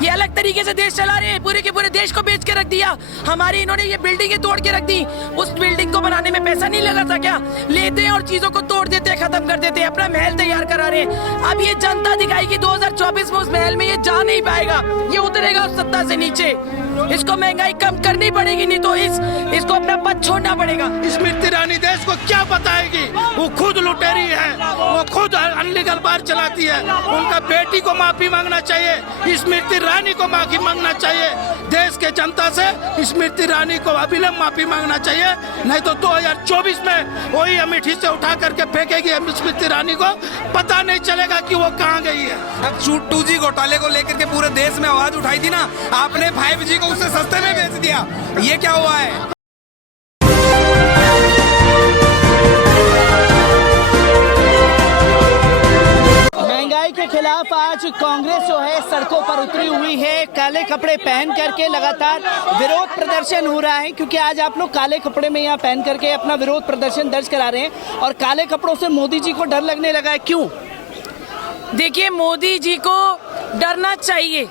ये अलग तरीके से देश चला रहे हैं, पूरे के पूरे देश को बेच के रख दिया। हमारी इन्होंने ये बिल्डिंगें तोड़ के रख दी। उस बिल्डिंग को बनाने में पैसा नहीं लगा था क्या? लेते हैं और चीजों को तोड़ देते हैं, खत्म कर देते हैं, अपना महल तैयार करा रहे हैं। अब ये जनता दिखाएगी 2024 में उस महल में ये जा नहीं पाएगा, ये उतरेगा उस सत्ता से नीचे। इसको महंगाई कम करनी पड़ेगी, नहीं तो इसको अपना पद छोड़ना पड़ेगा। स्मृति ईरानी देश को क्या बताएगी? वो खुद लुटेरी है, वो खुद अनलीगल बार चलाती है। उनका बेटी को माफी मांगना चाहिए, स्मृति ईरानी को माफी मांगना चाहिए। देश के जनता से स्मृति ईरानी को अविलंब माफी मांगना चाहिए, नहीं तो 2024 में वही अमेठी से उठा करके फेंकेगी स्मृति ईरानी को, पता नहीं चलेगा कि वो कहाँ गई है। अब 2G घोटाले को लेकर के पूरे देश में आवाज उठाई थी ना, आपने 5G को उससे सस्ते में बेच दिया। ये क्या हुआ है? महंगाई के खिलाफ आज कांग्रेस जो है सड़कों पर उतरी हुई है। काले कपड़े पहन करके लगातार विरोध प्रदर्शन हो रहा है, क्योंकि आज आप लोग काले कपड़े में यहाँ पहन करके अपना विरोध प्रदर्शन दर्ज करा रहे हैं और काले कपड़ों से मोदी जी को डर लगने लगा है। क्यों? देखिए, मोदी जी को डरना चाहिए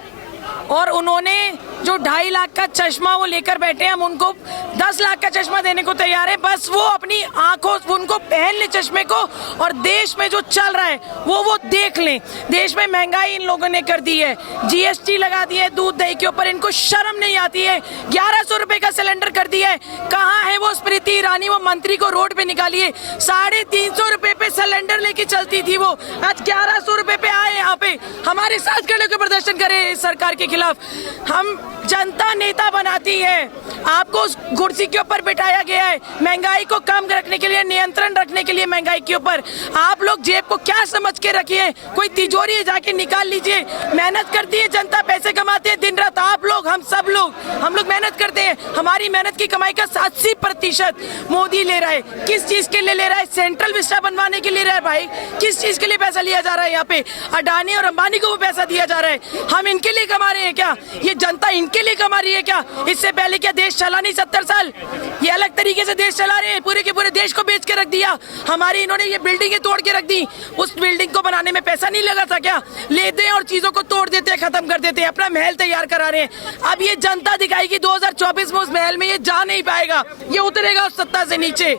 और उन्होंने जो 2.5 लाख का चश्मा वो लेकर बैठे हैं, हम उनको 10 लाख का चश्मा देने को तैयार है। बस वो अपनी आंखों उनको पहन ले चश्मे को और देश में जो चल रहा है वो देख लें। देश में महंगाई इन लोगों ने कर दी है, GST लगा दी है दूध दही के ऊपर, इनको शर्म नहीं आती है। 1100 रुपए का सिलेंडर कर दिया है। कहाँ है वो स्मृति ईरानी? वो मंत्री को रोड पे निकालिए। 350 रुपए पे सिलेंडर लेके चलती थी वो, आज 1100 रुपए पे आए यहाँ पे। हमारे साथ खड़े होकर प्रदर्शन करे सरकार के खिलाफ। हम जनता नेता बनाती है, आपको उस कुर्सी के ऊपर बिठाया गया है महंगाई को कम रखने के लिए, नियंत्रण रखने के लिए महंगाई के ऊपर। आप लोग जेब को क्या समझ के रखिए? कोई तिजोरी है जाके निकाल लीजिए। मेहनत करती है जनता, पैसे कमाते हैं दिन रात। आप लोग, हम लोग मेहनत करते हैं। हमारी मेहनत की कमाई का 80% मोदी ले रहा है। किस चीज के लिए ले रहा है? सेंट्रल विस्टा बनवाने के लिए रहा है भाई। किस चीज के लिए पैसा लिया जा रहा है? यहाँ पे अडानी और अंबानी को वो पैसा दिया जा रहा है। हम इनके लिए कमा रहे हैं क्या? ये जनता इनके लिए कमा रही है क्या? इससे पहले क्या देश चला नहीं 70 साल? ये अलग तरीके से देश चला रहे हैं, पूरे के पूरे देश को बेच के रख दिया। हमारी इन्होंने ये बिल्डिंगें तोड़ के रख दी। उस बिल्डिंग को बनाने में पैसा नहीं लगा था क्या? लेते हैं और चीजों को तोड़ देते हैं, खत्म कर देते हैं, अपना महल तैयार करा रहे हैं। अब ये जनता दिखाएगी 2024 में उस महल में ये जा नहीं पाएगा, ये उतरेगा उस सत्ता से नीचे।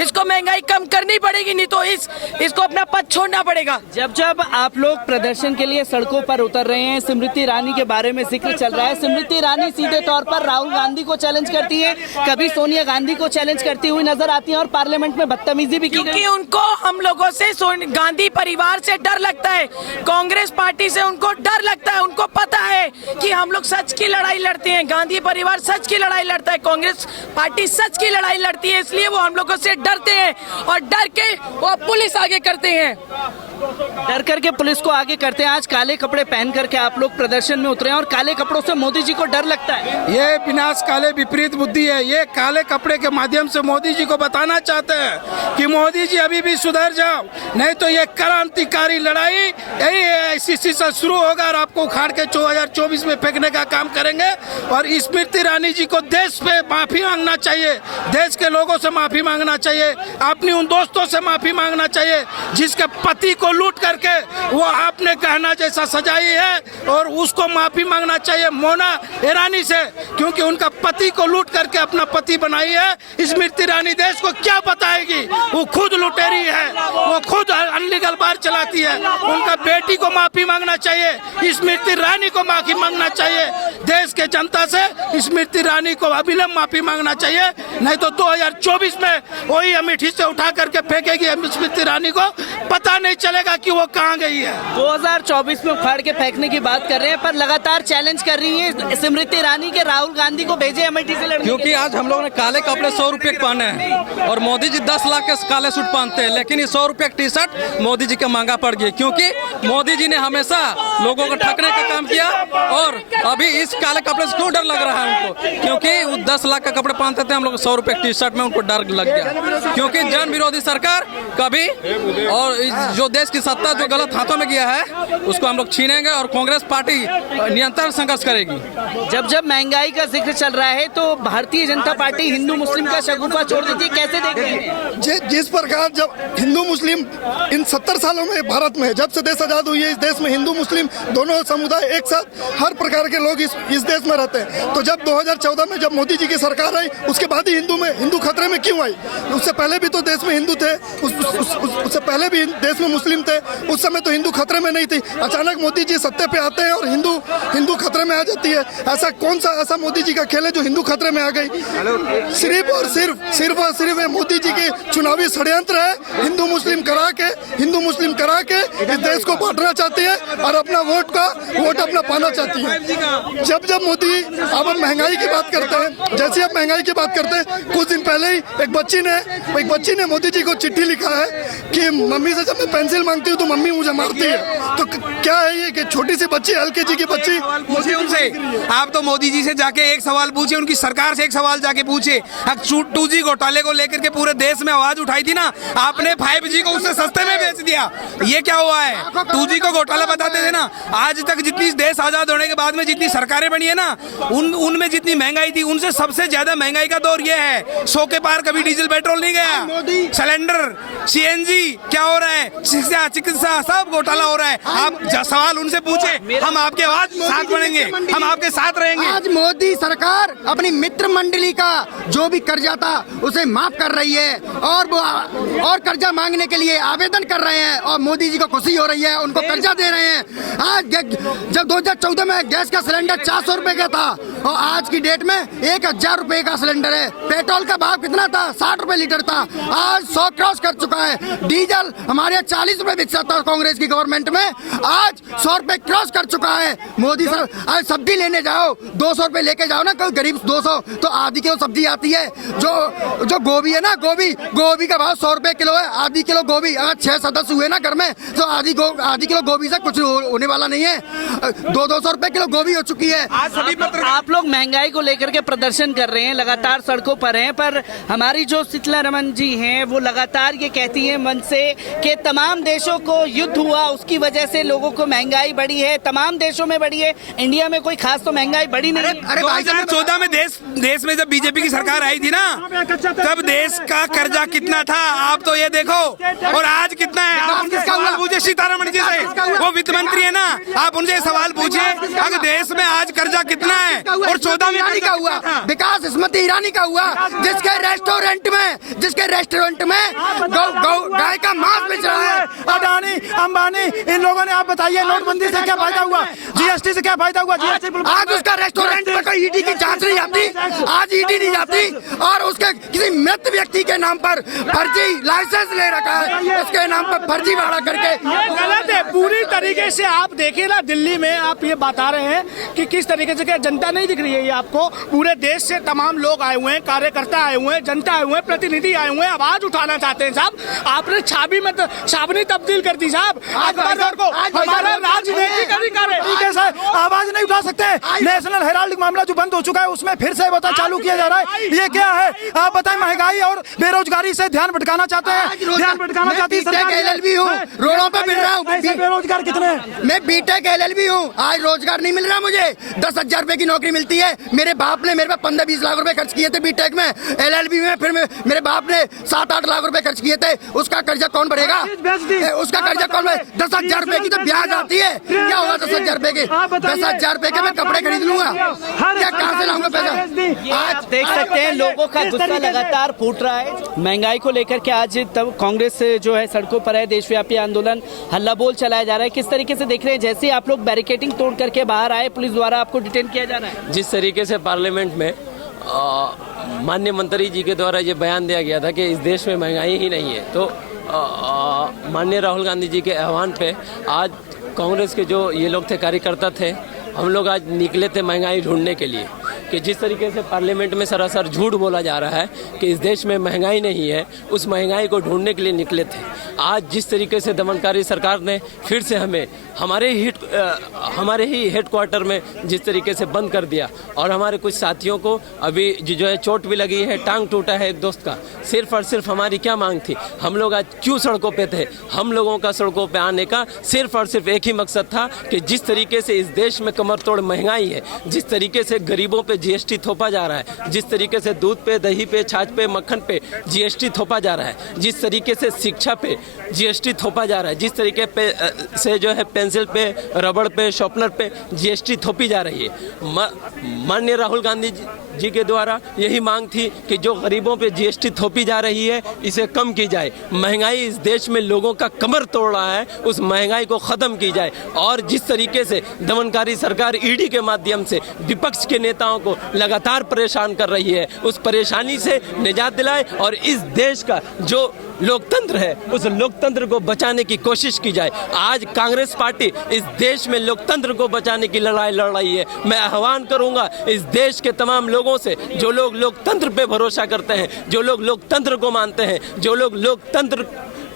इसको महंगाई कम करनी पड़ेगी, नहीं तो इसको अपना पद छोड़ना पड़ेगा। जब आप लोग प्रदर्शन के लिए सड़कों पर उतर रहे हैं, स्मृति ईरानी के बारे में जिक्र चल रहा है। स्मृति ईरानी सीधे तौर पर राहुल गांधी को चैलेंज करती है, कभी सोनिया गांधी को चैलेंज करती हुई नजर आती है और पार्लियामेंट में बदतमीजी भी की गई। क्योंकि उनको हम लोगों से, गांधी परिवार से डर लगता है, कांग्रेस पार्टी से उनको डर लगता है। उनको पता है कि हम लोग सच की लड़ाई लड़ते हैं, गांधी परिवार सच की लड़ाई लड़ता है, कांग्रेस पार्टी सच की लड़ाई लड़ती है, इसलिए वो हम लोगों से डरते हैं और डर के वो पुलिस आगे करते हैं। डर करके पुलिस को आगे करते हैं। आज काले कपड़े पहन करके आप लोग प्रदर्शन में उतरे हैं और काले कपड़ों से मोदी जी को डर लगता है। ये विनाश काले विपरीत बुद्धि है। ये काले कपड़े के माध्यम से मोदी जी को बताना चाहते हैं कि मोदी जी अभी भी सुधर जाओ, नहीं तो ये क्रांतिकारी लड़ाई यही AICC से शुरू होगा और आपको उखाड़ के 2024 में फेंकने का काम करेंगे। और स्मृति ईरानी जी को देश पे माफी मांगना चाहिए, देश के लोगों से माफी मांगना चाहिए, अपनी उन दोस्तों से माफी मांगना चाहिए जिसके पति को लूट करके वो आपने गहना जैसा सजाई है, और उसको माफी मांगना चाहिए मोना ईरानी से, क्योंकि उनका पति को लूट करके अपना पति बनाई है। स्मृति ईरानी देश को क्या बताएगी? वो खुद लुटेरी है, वो खुद अनलीगल बार चलाती है। उनका बेटी को माफी मांगना चाहिए, स्मृति ईरानी को माफी मांगना चाहिए। देश के जनता से स्मृति ईरानी को अविलंब माफी मांगना चाहिए, नहीं तो 2024 में वही अमेठी से उठा करके फेंकेगी स्मृति ईरानी को, पता नहीं चलेगा कि वो कहाँ गई है। 2024 में उखाड़ के फेंकने की बात कर रहे हैं, पर लगातार चैलेंज कर रही है स्मृति ईरानी के राहुल गांधी को भेजे अमेठी से लड़ने। क्योंकि आज हम लोगों ने काले कपड़े 100 रुपए के पहने हैं और मोदी जी 10 लाख के काले सूट पहनते हैं, लेकिन ये 100 रुपए की टी शर्ट मोदी जी के महंगा पड़ गई, क्योंकि मोदी जी ने हमेशा लोगों को ठगने का काम किया। और अभी इस काले कपड़े से क्यों डर लग रहा है उनको? क्योंकि वो 10 लाख का कपड़े पहनते थे, हम लोग 100 रुपए की टी शर्ट में उनको डर लग गया। क्योंकि जन विरोधी सरकार कभी, और जो देश की सत्ता जो गलत हाथों में गया है उसको हम लोग छीनेंगे और कांग्रेस पार्टी निरंतर संघर्ष करेगी। जब महंगाई का जिक्र चल रहा है तो भारतीय जनता पार्टी हिंदू मुस्लिम का शगुफा छोड़ देती है, कैसे देख रहे हैं? जिस प्रकार जब हिंदू मुस्लिम इन 70 सालों में भारत में, जब से देश आजाद हुई है, इस देश में हिंदू मुस्लिम मुस्लिम दोनों समुदाय एक साथ हर प्रकार के लोग इस देश में रहते हैं। तो जब 2014 में जब मोदी जी की सरकार आई, उसके बाद ही हिंदू खतरे में क्यों आई? उससे पहले भी तो देश में हिंदू थे, उससे पहले भी देश में मुस्लिम थे, उस समय तो हिंदू खतरे में नहीं थी। अचानक मोदी जी सत्ते पे आते हैं और हिंदू खतरे में आ जाती है। ऐसा कौन सा ऐसा मोदी जी का खेल है जो हिंदू खतरे में आ गई? सिर्फ और सिर्फ मोदी जी के चुनावी षड्यंत्र है। हिंदू मुस्लिम करा के इस देश को बांटना चाहती है और अपना वोट अपना पाना चाहती है। जब मोदी अब हम महंगाई की बात करते हैं, जैसे अब महंगाई की बात करते हैं, कुछ दिन पहले ही एक बच्ची ने मोदी जी को चिट्ठी लिखा है कि मम्मी से जब मैं पेंसिल मांगती हूँ तो मम्मी मुझे मारती है। तो क्या है ये कि छोटी सी बच्ची, LKG की बच्ची, पूछे उनसे, आप तो मोदी जी से जाके एक सवाल पूछे, उनकी सरकार से एक सवाल जाके पूछे। 2G घोटाले को लेकर के पूरे देश में आवाज उठाई थी ना, आपने 5G को उससे सस्ते में बेच दिया। ये क्या हुआ है? 2G को घोटाला बताते थे ना। आज तक जितनी देश आजाद होने के बाद में जितनी सरकारें बनी है ना, उनमें जितनी महंगाई थी, उनसे सबसे ज्यादा महंगाई का दौर ये है। 100 के पार कभी डीजल पेट्रोल नहीं गया। सिलेंडर, CNG क्या हो रहा है, चिकित्सा सब घोटाला हो रहा है। आप सवाल उनसे पूछे, हम आपके आवाज साथ बढ़ेंगे, हम आपके साथ रहेंगे। आज मोदी सरकार अपनी मित्र मंडली का जो भी कर्जा था उसे माफ कर रही है और कर्जा मांगने के लिए आवेदन कर रहे हैं और मोदी जी को खुशी हो रही है, उनको कर्जा दे रहे हैं। आज जब 2014 में गैस का सिलेंडर 400 रुपए का था और आज की डेट में 1000 रुपए का सिलेंडर है। पेट्रोल का भाव कितना था? 60 रुपए लीटर था, आज 100 क्रॉस कर चुका है। डीजल हमारे 40 रुपए बिकता था कांग्रेस की गवर्नमेंट में, आज 100 रुपए क्रॉस कर चुका है। मोदी सर, आज सब्जी लेने जाओ 200 रुपए लेके जाओ ना, कोई गरीब 200 तो आधी किलो सब्जी आती है। जो गोभी है ना, गोभी का भाव 100 रुपए किलो है। आधी किलो गोभी, अगर 6 सदस्य हुए ना घर में तो आधी किलो गोभी से कुछ होने वाला नहीं है। 200 रुपए किलो गोभी हो चुकी है। आज सभी आप लोग महंगाई को लेकर के प्रदर्शन कर रहे हैं, लगातार सड़कों पर हैं, पर हमारी जो शीतला रमन जी हैं वो लगातार ये कहती हैं मन से कि तमाम देशों को युद्ध हुआ, उसकी वजह से लोगों को महंगाई बढ़ी है, तमाम देशों में बढ़ी है, इंडिया में कोई खास तो महंगाई बढ़ी नहीं। अरे 2014 में देश में जब बीजेपी की सरकार आई थी ना, तब देश का कर्जा कितना था आप तो ये देखो, और आज कितना है। आप उनसे सवाल पूछे सीतारमण जी से, वो वित्त मंत्री है ना, आप उनसे सवाल पूछे अगर देश में आज कर्जा कितना है। और 14 में का हुआ, विकास स्मृति ईरानी का हुआ, जिसके रेस्टोरेंट में गाय का मांस बेच रहा है। अडानी, अंबानी, इन लोगों ने, आप बताइए नोटबंदी से क्या फायदा हुआ, GST से क्या फायदा हुआ? आज उसका रेस्टोरेंट में कोई ED की जांच नहीं आती, आज ED नहीं जाती और उसके किसी मृत व्यक्ति के नाम पर फर्जी लाइसेंस ले रखा है, उसके नाम पर फर्जी वाड़ा करके। गलत है पूरी तरीके से। आप देखिए ना, दिल्ली में आप ये बता रहे हैं कि किस तरीके से, क्या जनता नहीं दिख रही है? ये आपको पूरे देश से तमाम लोग आए हुए हैं, कार्यकर्ता आए हुए हैं, जनता आए हुए हैं, प्रतिनिधि आए हुए हैं, आवाज उठाना चाहते हैं। साहब आपने छाबनी तब्दील कर दी साहब। हमारा राजनीतिक अधिकार है, तरीके से आवाज नहीं उठा सकते। नेशनल हेराल्ड मामला जो बंद हो चुका है उसमें फिर से बता चालू किया जा रहा है। ये क्या है? आप बताएं, महंगाई और बेरोजगारी से ध्यान भटकाना चाहते हैं, ध्यान भटकाना चाहती है सरकार। LLB हूँ, रोडों पे मिल रहा हूँ। बेरोजगार कितने हैं? मैं BTech LLB हूँ, आज रोजगार नहीं मिल रहा मुझे। 10,000 रुपए की नौकरी मिलती है। मेरे बाप ने मेरे पे 15-20 लाख रुपए खर्च किए थे BTech में, LLB में। फिर मेरे बाप ने 7-8 लाख रुपए खर्च किए थे। उसका कर्जा कौन भरेगा? उसका कर्जा कौन भरेगा? 10,000 रुपए की तो ब्याज आती है। क्या होगा 10,000 रुपए के? 10,000 रुपए के मैं कपड़े खरीद लूंगा, क्या कहाँ से लाऊंगा पैसा? आज देख सकते हैं लोगों का गुस्सा लगातार फूट रहा है महंगाई को लेकर के। आज तब कांग्रेस जो है सड़कों पर है, देशव्यापी आंदोलन, हल्ला बोल चलाया जा रहा है। किस तरीके से देख रहे हैं? जैसे आप लोग बैरिकेडिंग तोड़ करके बाहर आए, पुलिस द्वारा आपको डिटेन किया जा रहा है। जिस तरीके से पार्लियामेंट में माननीय मंत्री जी के द्वारा ये बयान दिया गया था कि इस देश में महंगाई ही नहीं है, तो माननीय राहुल गांधी जी के आह्वान पे आज कांग्रेस के जो ये लोग थे, कार्यकर्ता थे, हम लोग आज निकले थे महंगाई ढूंढने के लिए। कि जिस तरीके से पार्लियामेंट में सरासर झूठ बोला जा रहा है कि इस देश में महंगाई नहीं है, उस महंगाई को ढूंढने के लिए निकले थे। आज जिस तरीके से दमनकारी सरकार ने फिर से हमें हमारे ही हेडक्वार्टर में जिस तरीके से बंद कर दिया, और हमारे कुछ साथियों को अभी जो है चोट भी लगी है, टांग टूटा है एक दोस्त का। सिर्फ और सिर्फ हमारी क्या मांग थी? हम लोग आज क्यों सड़कों पे थे? हम लोगों का सड़कों पे आने का सिर्फ और सिर्फ एक ही मकसद था कि जिस तरीके से इस देश में कमर तोड़ महंगाई है, जिस तरीके से गरीबों पे जीएसटी थोपा जा रहा है, जिस तरीके से दूध पे, दही पे, छाछ पे, मक्खन पे जीएसटी थोपा जा रहा है, जिस तरीके से शिक्षा पे जीएसटी थोपा जा रहा है, जिस तरीके पे से जो है पेंसिल पे, रबड़ पे, शॉर्पनर पे जीएसटी थोपी जा रही है। माननीय राहुल गांधी जी के द्वारा यही मांग थी कि जो गरीबों पे जीएसटी थोपी जा रही है इसे कम की जाए। महंगाई इस देश में लोगों का कमर तोड़ रहा है, उस महंगाई को ख़त्म की जाए। और जिस तरीके से दमनकारी सरकार ईडी के माध्यम से विपक्ष के नेताओं को लगातार परेशान कर रही है, उस परेशानी से निजात दिलाए और इस देश का जो लोकतंत्र है उस लोकतंत्र को बचाने की कोशिश की जाए। आज कांग्रेस पार्टी इस देश में लोकतंत्र को बचाने की लड़ाई लड़ रही है। मैं आह्वान करूंगा इस देश के तमाम लोगों से, जो लोग लोकतंत्र पे भरोसा करते हैं, जो लोग लोकतंत्र को मानते हैं, जो लोग लोकतंत्र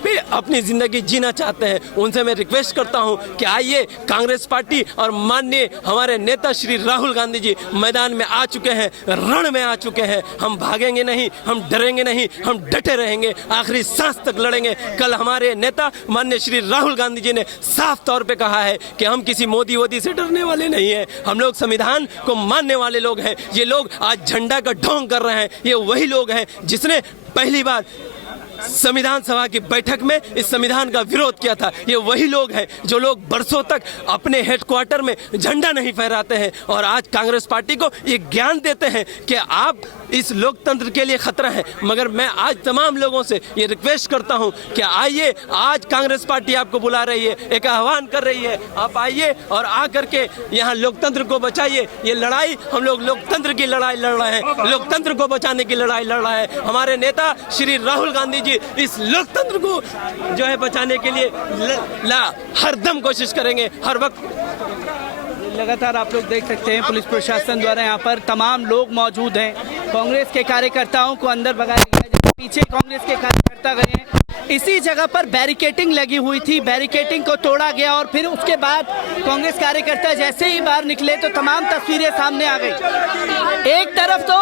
पे अपनी जिंदगी जीना चाहते हैं, उनसे मैं रिक्वेस्ट करता हूं कि आइए, कांग्रेस पार्टी और माननीय हमारे नेता श्री राहुल गांधी जी मैदान में आ चुके हैं, रण में आ चुके हैं। हम भागेंगे नहीं, हम डरेंगे नहीं, हम डटे रहेंगे, आखिरी सांस तक लड़ेंगे। कल हमारे नेता माननीय श्री राहुल गांधी जी ने साफ तौर पे कहा है कि हम किसी मोदी वोदी से डरने वाले नहीं हैं, हम लोग संविधान को मानने वाले लोग हैं। ये लोग आज झंडा का ढोंग कर रहे हैं, ये वही लोग हैं जिसने पहली बार संविधान सभा की बैठक में इस संविधान का विरोध किया था। ये वही लोग हैं जो लोग बरसों तक अपने हेडक्वार्टर में झंडा नहीं फहराते हैं और आज कांग्रेस पार्टी को ये ज्ञान देते हैं कि आप इस लोकतंत्र के लिए खतरा है। मगर मैं आज तमाम लोगों से ये रिक्वेस्ट करता हूं कि आइए, आज कांग्रेस पार्टी आपको बुला रही है, एक आह्वान कर रही है, आप आइए और आकर के यहाँ लोकतंत्र को बचाइए। ये लड़ाई हम लोग लोकतंत्र की लड़ाई लड़ रहे हैं, लोकतंत्र को बचाने की लड़ाई लड़ रहे हैं। हमारे नेता श्री राहुल गांधी जी इस लोकतंत्र को जो है बचाने के लिए हरदम कोशिश करेंगे, हर वक्त। लगातार आप लोग देख सकते हैं पुलिस प्रशासन द्वारा यहाँ पर तमाम लोग मौजूद हैं। कांग्रेस के कार्यकर्ताओं को अंदर भगाया गया, जब पीछे कांग्रेस के कार्यकर्ता गए हैं। इसी जगह पर बैरिकेटिंग लगी हुई थी, बैरिकेटिंग को तोड़ा गया और फिर उसके बाद कांग्रेस कार्यकर्ता जैसे ही बाहर निकले तो तमाम तस्वीरें सामने आ गई। एक तरफ तो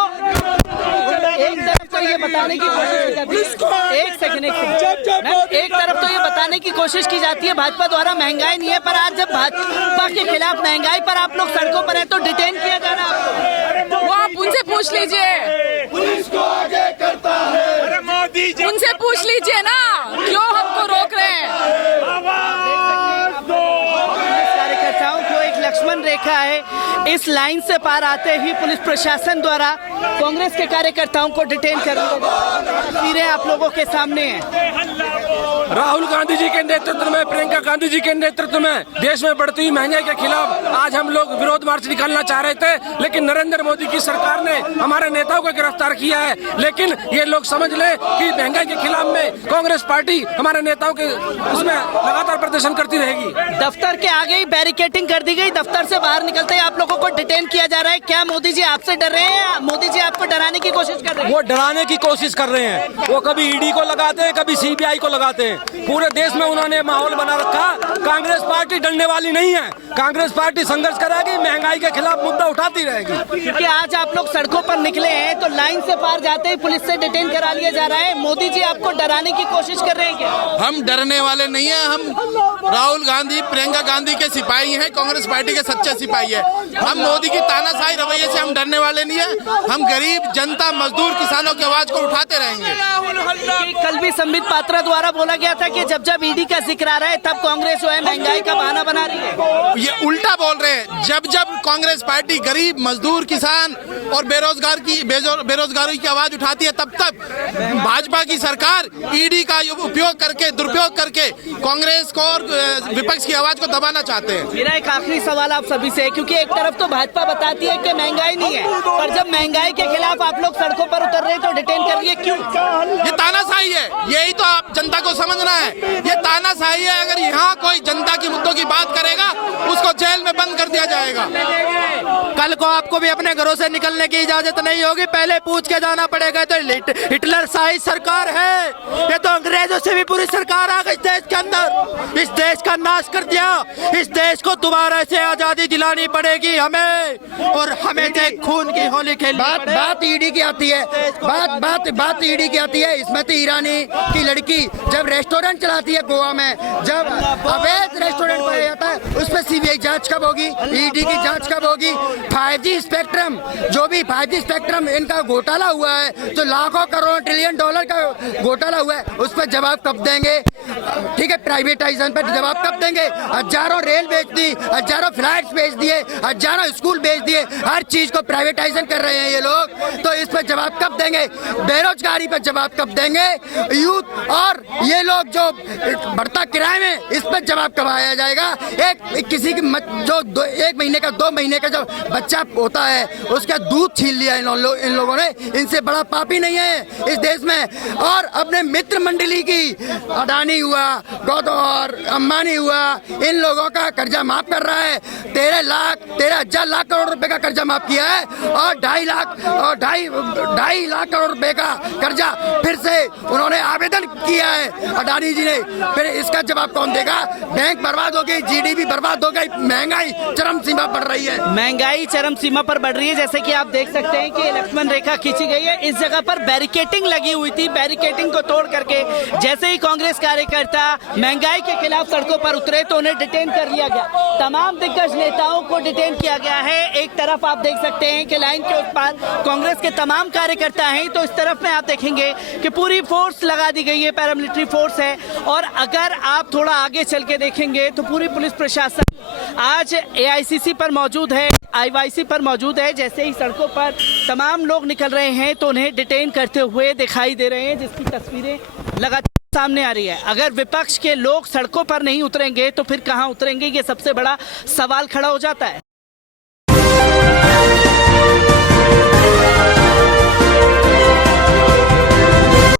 ये बताने की कोशिश की जाती है, एक सेकंड, एक तरफ तो ये बताने की कोशिश की जाती है भाजपा द्वारा महंगाई नहीं है, पर आज जब भाजपा के खिलाफ महंगाई पर आप लोग सड़कों पर है तो डिटेन किया जा रहा है आपको। वो आप उनसे पूछ लीजिए, पुलिस को आगे करता है मोदी जी, उनसे पूछ लीजिए ना क्यों हमको रोक रहे हैं। कार्यकर्ताओं को एक लक्ष्मण रेखा है, इस लाइन से पार आते ही पुलिस प्रशासन द्वारा कांग्रेस के कार्यकर्ताओं को डिटेन कर लिया गया। तस्वीरें आप लोगों के सामने हैं। राहुल गांधी जी के नेतृत्व में, प्रियंका गांधी जी के नेतृत्व में देश में बढ़ती हुई महंगाई के खिलाफ आज हम लोग विरोध मार्च निकालना चाह रहे थे, लेकिन नरेंद्र मोदी की सरकार ने हमारे नेताओं को गिरफ्तार किया है। लेकिन ये लोग समझ ले कि महंगाई के खिलाफ में कांग्रेस पार्टी हमारे नेताओं के उसमें लगातार प्रदर्शन करती रहेगी। दफ्तर के आगे ही बैरिकेटिंग कर दी गई, दफ्तर से बाहर निकलते ही आप लोगों को डिटेन किया जा रहा है। क्या मोदी जी आपसे डर रहे हैं? मोदी जी आपको डराने की कोशिश कर रहे हैं? वो डराने की कोशिश कर रहे हैं, वो कभी ईडी को लगाते हैं, कभी सीबीआई को लगाते हैं। पूरे देश में उन्होंने माहौल बना रखा। कांग्रेस पार्टी डरने वाली नहीं है, कांग्रेस पार्टी संघर्ष करेगी, महंगाई के खिलाफ मुद्दा उठाती रहेगी। क्योंकि आज आप लोग सड़कों पर निकले हैं तो लाइन से पार जाते ही पुलिस से डिटेन करा लिया जा रहा है। मोदी जी आपको डराने की कोशिश कर रहे हैं क्या? हम डरने वाले नहीं है, हम राहुल गांधी, प्रियंका गांधी के सिपाही हैं, कांग्रेस पार्टी के सच्चे सिपाही है। हम मोदी की तानाशाही रवैये से हम डरने वाले नहीं है। हम गरीब जनता, मजदूर, किसानों की आवाज को उठाते रहेंगे। कल भी संबित पात्रा द्वारा बोला गया था कि जब ईडी का जिक्र आ रहा है तब कांग्रेस जो है महंगाई का बहाना बना रही है। ये उल्टा बोल रहे हैं। जब कांग्रेस पार्टी गरीब, मजदूर, किसान और बेरोजगारी की आवाज उठाती है, तब तक भाजपा की सरकार ईडी का उपयोग करके, दुरुपयोग करके कांग्रेस को और विपक्ष की आवाज को दबाना चाहते हैं। मेरा एक आखिरी सवाल आप सभी से है, क्योंकि एक तरफ तो भाजपा बताती है कि महंगाई नहीं है, पर जब महंगाई के खिलाफ आप लोग सड़कों पर उतर रहे हैं तो डिटेन कर लिए क्यों? ये तानाशाही है, यही तो आप जनता को समझना है। ये तानाशाही है। अगर यहाँ कोई जनता की मुद्दों की बात करेगा उसको जेल में बंद कर दिया जाएगा। कल को आपको भी अपने घरों से निकलने की इजाजत नहीं होगी, पहले पूछ के जाना पड़ेगा। तो हिटलर शाही सरकार है, ये तो अंग्रेजों से भी पूरी सरकार आ गई देश के अंदर, इस देश का नाश कर दिया। इस देश को दोबारा से आजादी दिलानी पड़ेगी हमें, और हमें खून की होली खेलनी। बात ईडी की आती है, बात ईडी की आती है। स्मृति ईरानी की लड़की जब रेस्टोरेंट चलाती है गोवा में, जब अवैध रेस्टोरेंट बनाया जाता है, उस पर सीबीआई जांच कब होगी, ईडी की जांच कब होगी? 5G स्पेक्ट्रम, जो भी 5G स्पेक्ट्रम इनका घोटाला हुआ है, जो लाखों करोड़ ट्रिलियन डॉलर का घोटाला हुआ है, उस पर जवाब कब देंगे? ठीक है, प्राइवेटाइजेशन पर जवाब कब देंगे? हजारों रेल बेच दी, हजारों फ्लाइट्स बेच दिए, हजारों स्कूल बेच दिए, हर चीज को प्राइवेटाइजेशन कर रहे हैं ये लोग, तो इस पर जवाब कब देंगे? बेरोजगारी पर जवाब कब देंगे? यूथ और ये लोग जो बढ़ता किराए में, इस पर जवाब कब आया जाएगा? एक किसी की जो 1 महीने का 2 महीने का जो बच्चा होता है उसका दूध छीन लिया इन लोगों ने। इनसे बड़ा पापी नहीं है इस देश में। और अपने मित्र मंडली की, अडानी हुआ, गौतम और अंबानी हुआ, इन लोगों का कर्जा माफ कर रहा है। 13,000 लाख करोड़ रुपए का कर्जा माफ किया है और 2.5 लाख करोड़ रुपए का कर्जा फिर से उन्होंने आवेदन किया है अडानी जी ने। फिर इसका जवाब कौन देगा? बैंक बर्बाद हो गई, जीडीपी बर्बाद हो गई, महंगाई चरम सीमा बढ़ रही है। महंगाई चरम सीमा पर बढ़ रही है। जैसे कि आप देख सकते हैं कि लक्ष्मण रेखा खींची गई है। इस जगह पर बैरिकेटिंग लगी हुई थी। बैरिकेटिंग को तोड़ करके जैसे ही कांग्रेस कार्यकर्ता महंगाई के खिलाफ सड़कों पर उतरे तो उन्हें डिटेन कर लिया गया। तमाम दिग्गज नेताओं को डिटेन किया गया है। एक तरफ आप देख सकते हैं कि लाइन के उस पार कांग्रेस के तमाम कार्यकर्ता हैं, तो इस तरफ में आप देखेंगे कि पूरी फोर्स लगा दी गई है, पैरामिलिट्री फोर्स है। और अगर आप थोड़ा आगे चल के देखेंगे तो पूरी पुलिस प्रशासन आज AICC पर मौजूद है, IYC पर मौजूद है। जैसे ही सड़कों पर तमाम लोग निकल रहे हैं तो उन्हें डिटेन करते हुए दिखाई दे रहे हैं, जिसकी तस्वीरें लगातार सामने आ रही है। अगर विपक्ष के लोग सड़कों पर नहीं उतरेंगे तो फिर कहां उतरेंगे, ये सबसे बड़ा सवाल खड़ा हो जाता है।